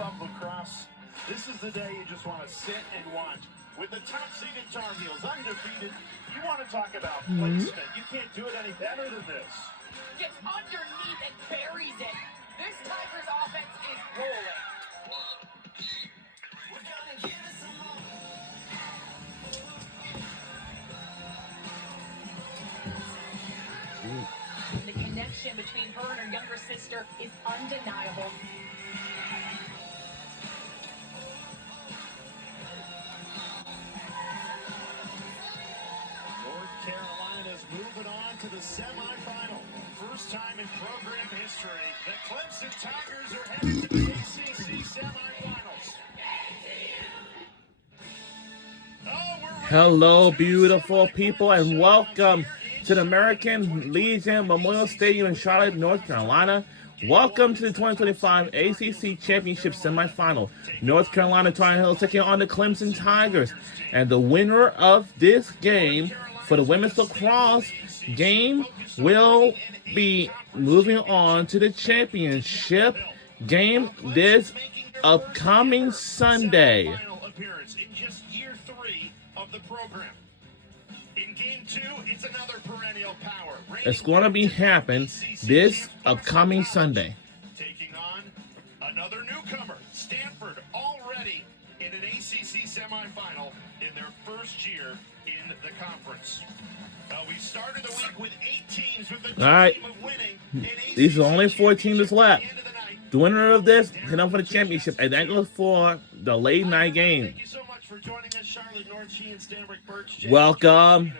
love lacrosse, this is the day you just want to sit and watch. With the top-seeded Tar Heels undefeated, you want to talk about placement. You can't do it any better than this. Gets underneath and buries it. This Tigers offense is rolling. We're gonna give it some more. The connection between her and her younger sister is undeniable. North Carolina's moving on to the semifinal. First time in program history, the Clemson Tigers are headed to the ACC semifinals. Hello, beautiful people, and welcome to the American Legion Memorial Stadium in Charlotte, North Carolina. Welcome to the 2025 ACC Championship Semifinal. North Carolina Tar Heels taking on the Clemson Tigers. And the winner of this game for the women's lacrosse game will be moving on to the championship game this upcoming Sunday. In just year 3 of the program. In game 2, it's another perennial power. It's going to be happen this upcoming Sunday. Taking on another newcomer, Stanford, already in an ACC semifinal in their first year in the conference. We started the week with 8 teams with the dream of winning. These are only 4 teams left. The winner of this, head on for the championship, and that goes for the late night game. Thank you so much for joining us, Charlotte Norchie and Stanford Birch. Welcome.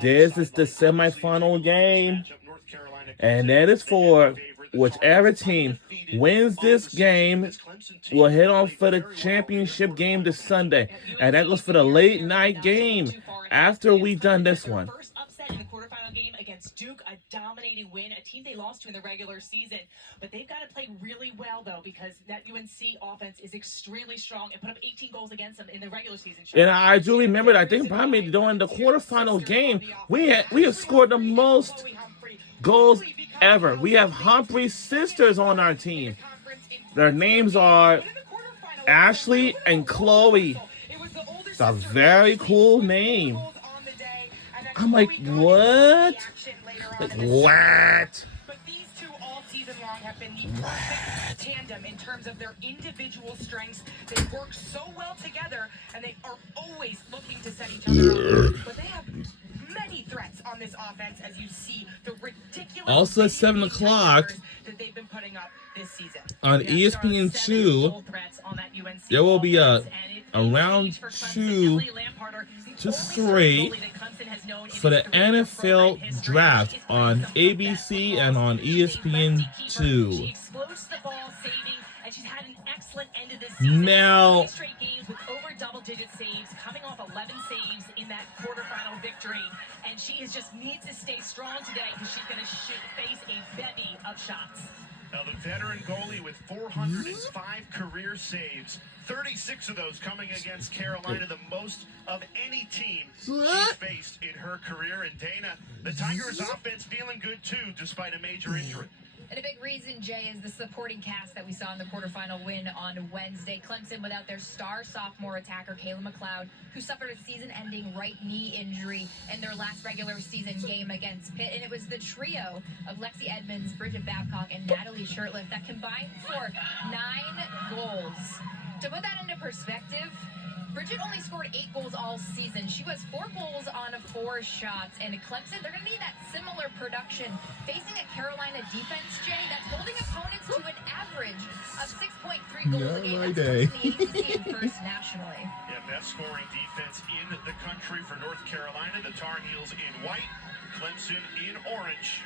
This is the semifinal game, and that is for whichever team wins this game will head on for the championship game this Sunday, and that goes for the late night game after we done this one. First upset in the quarterfinal game against Duke, a dominating win, a team they lost to in the regular season. But they've got to play really well, though, because that UNC offense is extremely strong and put up 18 goals against them in the regular season. And I do remember that I think probably during the quarterfinal game, we have scored the most goals ever. We have Humphrey sisters on our team. Their names are Ashley and Chloe. It's a very cool name. I'm like, what? Like, what? But these two all season long have been the perfect tandem in terms of their individual strengths. They work so well together, and they are always looking to set each other up. But they have many threats on this offense, as you see the ridiculous. Also at 7 o'clock that they've been putting up this season on ESPN2, there will be a round 2 to 3 for the NFL draft on ABC and on ESPN2. Now, straight games with over double-digit saves, coming off 11 saves in that quarterfinal victory, and she just needs to stay strong today because she's going to face a bevy of shots. Now the veteran goalie with 405 career saves, 36 of those coming against Carolina, the most of any team she's faced in her career. And Dana, the Tigers offense feeling good too, despite a major injury. And a big reason, Jay, is the supporting cast that we saw in the quarterfinal win on Wednesday. Clemson without their star sophomore attacker, Kayla McLeod, who suffered a season-ending right knee injury in their last regular season game against Pitt. And it was the trio of Lexi Edmonds, Bridget Babcock, and Natalie Shirtliff that combined for 9 goals. To put that into perspective, Bridget only scored 8 goals all season. She was 4 goals on 4 shots. And Clemson, they're going to need that similar production. Facing a Carolina defense, Jay, that's holding opponents to an average of 6.3 goals a game. That's first in the ACC and first nationally. Yeah, best scoring defense in the country for North Carolina. The Tar Heels in white, Clemson in orange.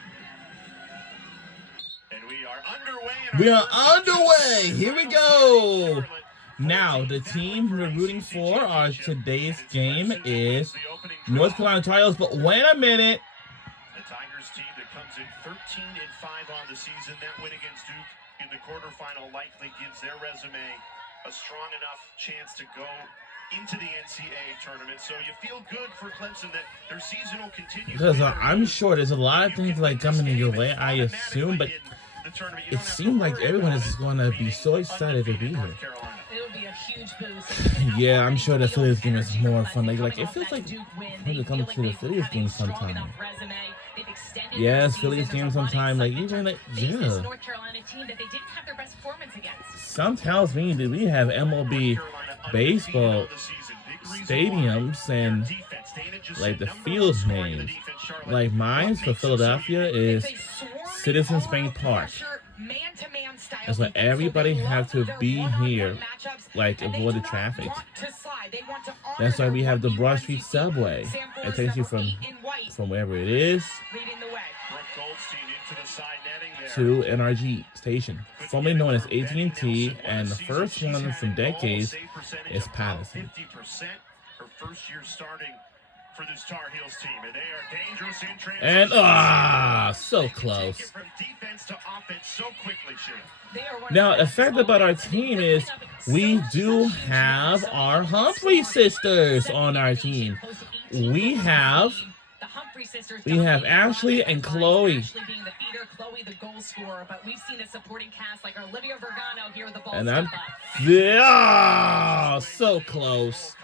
And we are underway. We are underway. Here we go. Now, the team we're rooting for our today's game is North Carolina Tar Heels. But wait a minute. The Tigers team that comes in 13-5 on the season. That win against Duke in the quarterfinal likely gives their resume a strong enough chance to go into the NCAA tournament. So you feel good for Clemson that their season will continue. Because I'm sure there's a lot of things like coming in your way, I assume, but the tournament. You it don't have to seemed like worry everyone about is it going to be being so excited to be undefeated here. North Carolina. It'll be a huge boost. Yeah, I'm sure the Phillies game is more fun. Like it Coming feels off like that Duke win, fun they to come feel to like the they Phillies have a game strong sometime. enough resume. They've extended Yes, their season. Phillies There's game a lot of sometime. Like excitement even to like face this yeah. North Carolina team that they didn't have their best performance against. Some tells me that we have MLB baseball stadiums and like the fields names. Like mine's for Philadelphia is Citizens Bank Park. It's like everybody has to be here, like avoid the traffic. That's why we have the Broad Street Subway. It takes you from wherever it is to NRG Station, formerly known as AT&T, and the first one in some decades is Patterson. 50% her first year starting for this Tar Heels team, and they are dangerous in transition. And so close. From defense to offense so quickly, Sheila. Now, the fact about our team is we do have our Humphrey sisters on our team. We have Ashley and Chloe. Ashley being the feeder, Chloe the goal scorer, but we've seen a supporting cast like Olivia Vergano here with the ball And step I'm up. yeah, so close.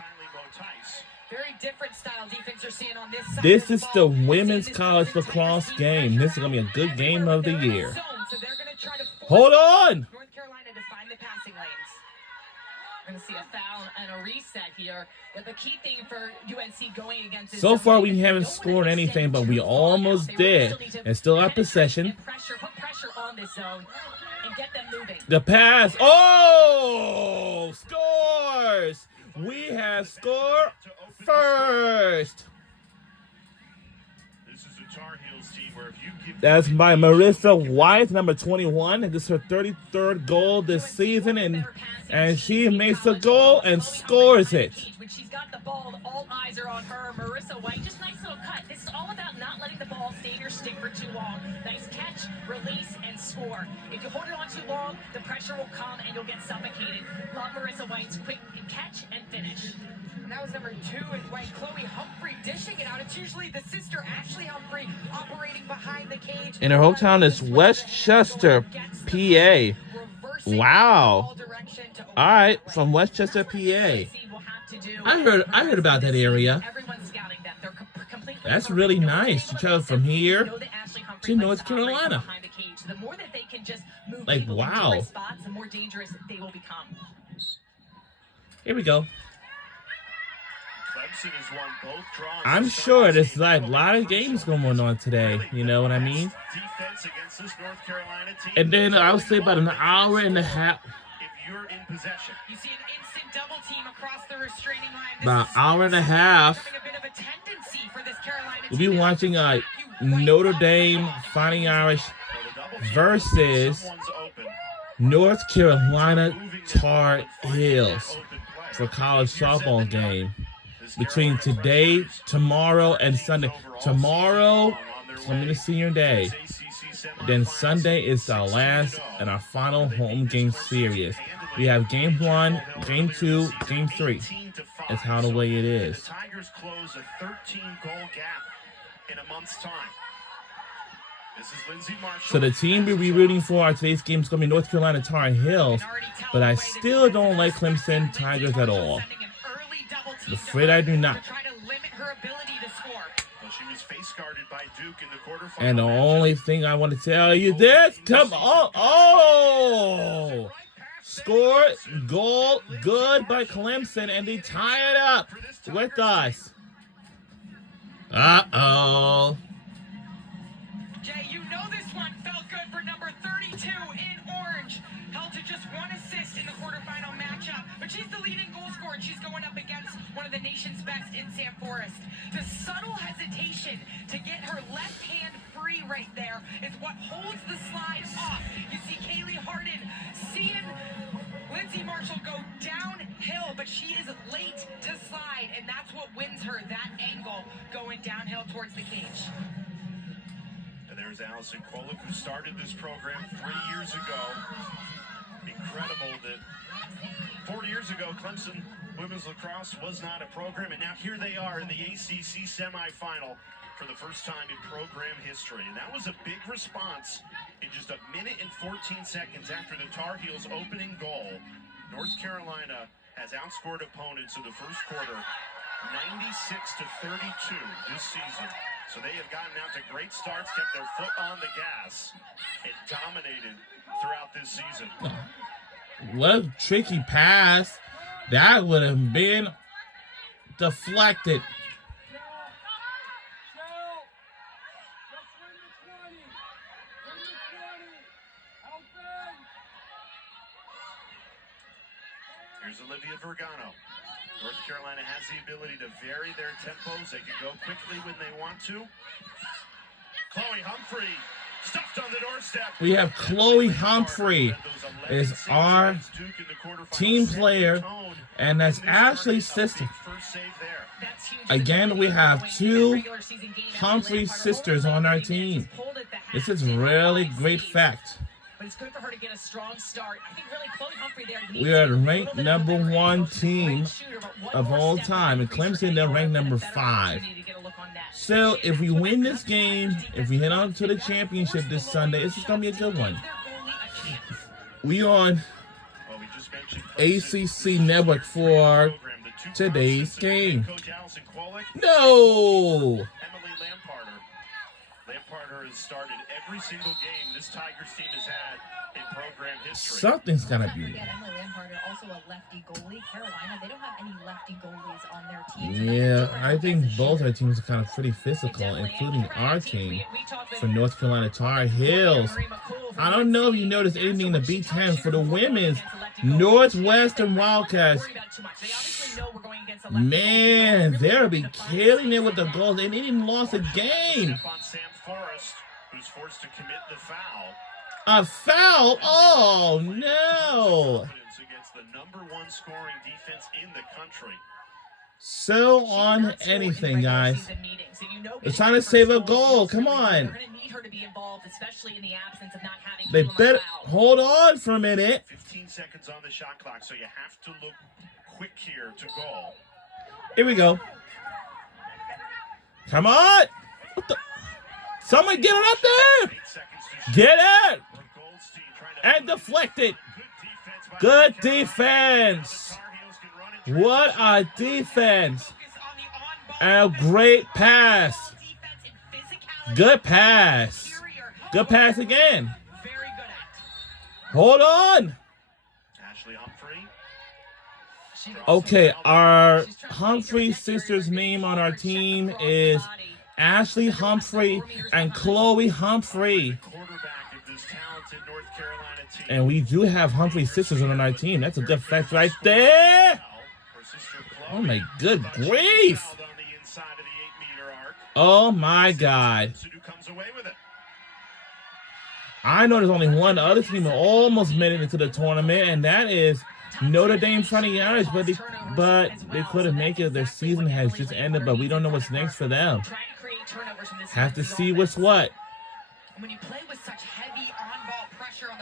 Very different style defense you're seeing on this side. This is the women's college lacrosse game. This is gonna be a good game of the year. So they're gonna try to force Hold on. North Carolina to find the passing lanes. We're gonna see a foul and a reset here. But the key thing for UNC going against So far, we haven't scored anything, but we almost did. And still have possession. Put pressure on this zone and get them moving. The pass. Oh, scores. We have scored first. This is a Tar Heels team where if you give That's by Marissa White, number 21. This is her 33rd goal this season, and she makes a goal and scores it. When she's got the ball, all eyes are on her. Marissa White, just nice little cut. This is all about not letting the ball stay in your stick for too long. Nice catch, release, and score. If you hold it on too long, the pressure will come and you'll get suffocated. Love Marissa White's quick catch and finish. And that was number 2 in white, Chloe Humphrey dishing it out. It's usually the sister Ashley Humphrey operating behind the cage. And her hometown is Westchester, PA. Wow. All right, from Westchester, PA. I heard about that area. That's really nice to travel from here to North Carolina. Like, wow. The more dangerous they will become. Here we go. Clemson has won both draws. I'm sure there's like a lot of games going on today. You know what I mean? Defense against this North Carolina team. And then I would say about an hour and a half. If you're in possession. You see an instant double team across the restraining line. About an hour and a half. We'll be watching Notre Dame Fighting Irish versus North Carolina Tar Heels for college softball game between today, tomorrow, and Sunday. Tomorrow, coming senior day. Then Sunday is our last and our final home game series. We have game 1, game 2, game 3. That's how the way it is. The Tigers close a 13-goal gap in a month's time. This is Lindsay Marshall. So the team we'll be rooting for our today's game is going to be North Carolina Tar Heels, but I still don't like Clemson Tigers at all. I'm afraid I do not. And the only thing I want to tell you this, come on, oh! Score, goal, good by Clemson, and they tie it up with us. Uh-oh. Jay, you know this one felt good for number 32 in orange. Held to just 1 assist in the quarterfinal matchup, but she's the leading goal scorer, and she's going up against one of the nation's best in Sam Forrest. The subtle hesitation to get her left hand free right there is what holds the slide off. You see Kaylee Harden seeing Lindsay Marshall go downhill, but she is late to slide, and that's what wins her that angle going downhill towards the cage. And there's Allison Kolek, who started this program 3 years ago. Incredible that 4 years ago, Clemson women's lacrosse was not a program, and now here they are in the ACC semifinal for the first time in program history. And that was a big response In just a minute and 14 seconds after the Tar Heels' opening goal, North Carolina has outscored opponents in the first quarter 96-32 this season. So they have gotten out to great starts, kept their foot on the gas, and dominated throughout this season. What a tricky pass. That would have been deflected. Here's Olivia Vergano. North Carolina has the ability to vary their tempos. They can go quickly when they want to. Chloe Humphrey stuffed on the doorstep. We have Chloe Humphrey is our team player, and that's Ashley's sister. Again, we have two Humphrey sisters on our team. This is really great fact. But it's good for her to get a strong start. I think really Chloe Humphrey there. We are the ranked number 1 team of all time, and Clemson they're ranked number 5. So if we win this game, if we head on to the championship this Sunday, this is gonna be a good one. We on ACC Network for today's game. No. Lamparter has started every single game this Tigers team has had in program history. Something's gotta be. Emily Lamparter, also a lefty goalie. Carolina, they don't have any lefty goalies on their team. Yeah, I think both our teams are kind of pretty physical, including our team for North Carolina Tar Heels. I don't know if you noticed anything in the B10 for the women's Northwestern Wildcats. Man, they'll be killing it with the goals. They didn't lost a game. Who's forced to commit the foul. A foul? Oh no! Against the number 1 scoring defense in the country. So on anything, guys. It's time to save a goal. Come on. They better hold on for a minute. 15 seconds on the shot clock, so you have to look quick here to goal. Here we go. Come on! What the? Someone get it up there! Get it! And deflect it. Good defense. What a defense. And a great pass. Good pass. Good pass again. Hold on. Okay, our Humphrey sisters' name on our team is Ashley Humphrey and Chloe Humphrey. And we do have Humphrey sisters on our team. That's a good fact right there. Oh my good grief. Oh my God. I know there's only one other team that almost made it into the tournament, and that is Notre Dame Fighting Irish, but they couldn't make it. Their season has just ended, but we don't know what's next for them. Have to see what's what.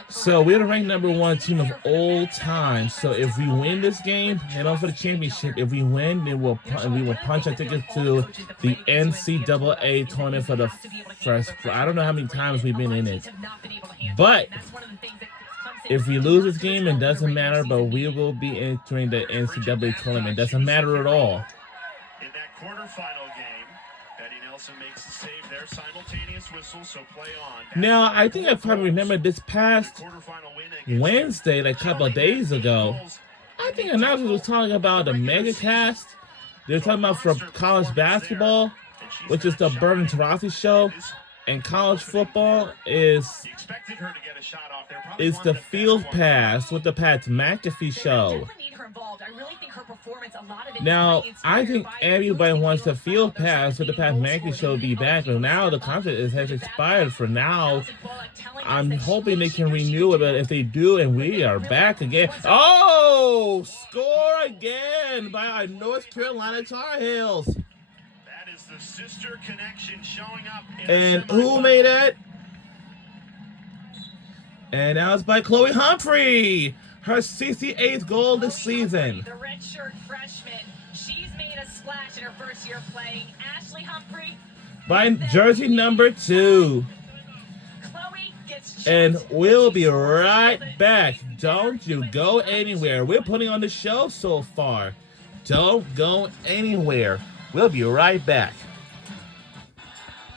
So we're the ranked number 1 team of all time. So if we win this game, head on for the championship. If we win, then we will punch our tickets to the NCAA tournament for the first. I don't know how many times we've been in it, but if we lose this game, it doesn't matter. But we will be entering the NCAA tournament. It doesn't matter at all. In that quarterfinal game, Betty Nelson makes the save there. Simultaneous whistle, so play on. Now, I think I probably remember this past Wednesday, like a couple of days ago, I think announcers was talking about the megacast. They're talking about for college basketball, which is the Burton Tarasi show, and college football is the Field Pass with the Pat McAfee show. Now, I think everybody wants the Field Pass with the Pat McAfee show to be back, but now the contract has expired for now. I'm hoping they can renew it, but if they do, and we are back again. Oh! Score again by our North Carolina Tar Heels. That is the sister connection showing up. And who made it? And that was by Chloe Humphrey. Her 68th goal this season. The redshirt freshman. She's made a splash in her first year playing. Ashley Humphrey. By jersey number 2. Chloe gets And we'll be right back. Don't you go anywhere. We're putting on the show so far. Don't go anywhere. We'll be right back.